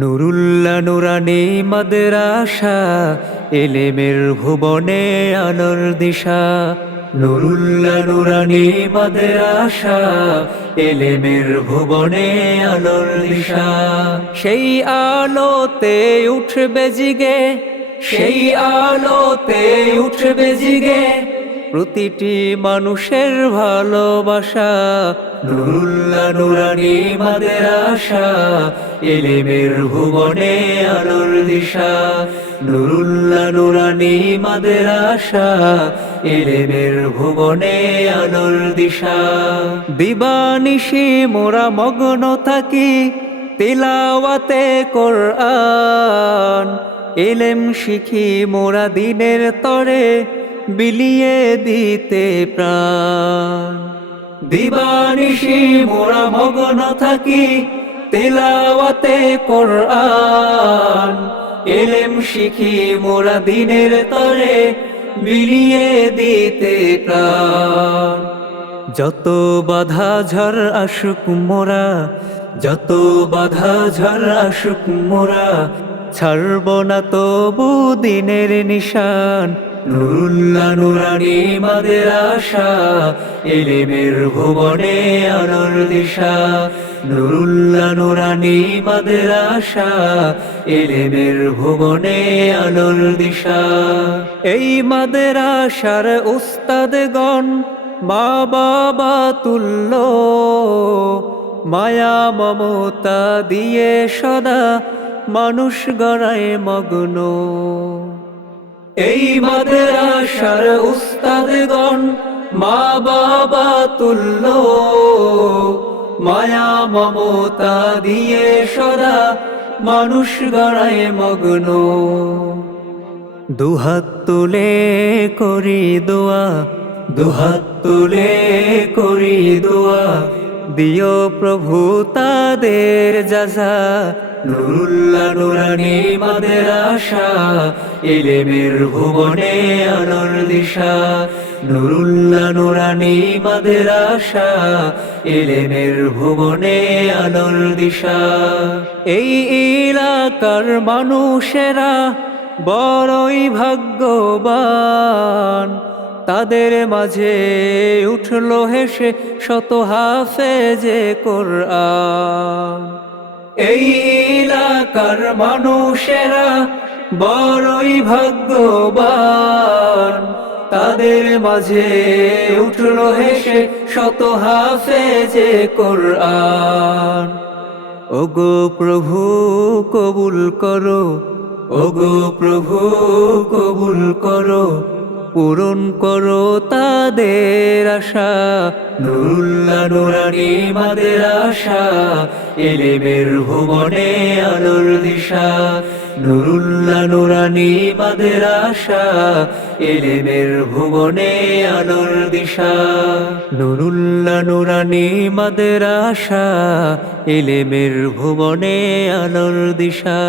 নুরুল্লাহ নুরানি মাদ্রাসা এলেমের ভুবনে আলোর দিশা। নুরুল্লাহ নুরানি মাদ্রাসা এলেমের ভুবনে আলোর দিশা। সেই আলোতে উঠবে জিগে, সেই আলোতে উঠবে জিগে প্রতিটি মানুষের ভালোবাসা। নুরুল্লাহ নুরানি মাদ্রাসা এলেমের ভুবনে আলোর দিশা। নুরুল্লাহ নুরানি মাদ্রাসা এলেমের ভুবনে আলোর দিশা। দিবানিশি মোরা মগ্ন থাকি তিলাওয়াতে কোরআন। এলেম শিখি মোরা দিনের তরে বিলিয়ে দিতে প্রাণ। দিবানিশি মোরা মগ্ন থাকি তিলাওয়াতে কোরআন। এলেম শিখি মোরা দিনের তরে বিলিয়ে দিতে প্রাণ। যত বাধা ঝড় আসুক মোরা, যত বাধা ঝড় আসুক মোরা ছাড়ব না তবু দিনের নিশান। নুরুল্লাহ নুরানি মাদ্রাসা এলেমের ভুবনে আলোর দিশা। নুরুল্লাহ নুরানি মাদ্রাসা এলেমের ভুবনে আলোর দিশা। এই মাদ্রাসার উস্তাদগণ মা বাবা তুল্য, মায়া মমতা দিয়ে সদা মানুষ গড়ায় মগ্ন। এই মাদ্রাসার উস্তাদগণ মা বাবা তুল্য, মায়া মমতা দিয়ে সদা মানুষ গড়ায় মগ্ন। দুহাত তুলে করি দোয়া, দুহাত তুলে করি দোয়া দিও প্রভু তাদের যাজা। নুরুল্লাহ নুরানি মাদ্রাসা এলেমের ভুবনে আলোর দিশা। নুরুল্লাহ নুরানি মাদ্রাসা এলেমের ভুবনে আলোর দিশা। এই এলাকার মানুষেরা বড়ই ভাগ্যবান, তাদের মাঝে উঠল হেসে শত হাফেজে কোরআন। এই এলাকার মানুষেরা বড়ই ভাগ্যবান, তাদের মাঝে উঠল হেসে শত হাফেজে কোরআন। ওগো প্রভু কবুল করো, ওগো প্রভু কবুল করো, পূরণ করো তাদের আশা। নুরুল্লাহ নুরানি মাদ্রাসা এলেমের ভুবনে আলোর দিশা। নুরুল্লাহ নুরানি মাদ্রাসা এলেমের ভুবনে আলোর দিশা। নুরুল্লাহ নুরানি মাদ্রাসা এলেমের ভুবনে আলোর দিশা।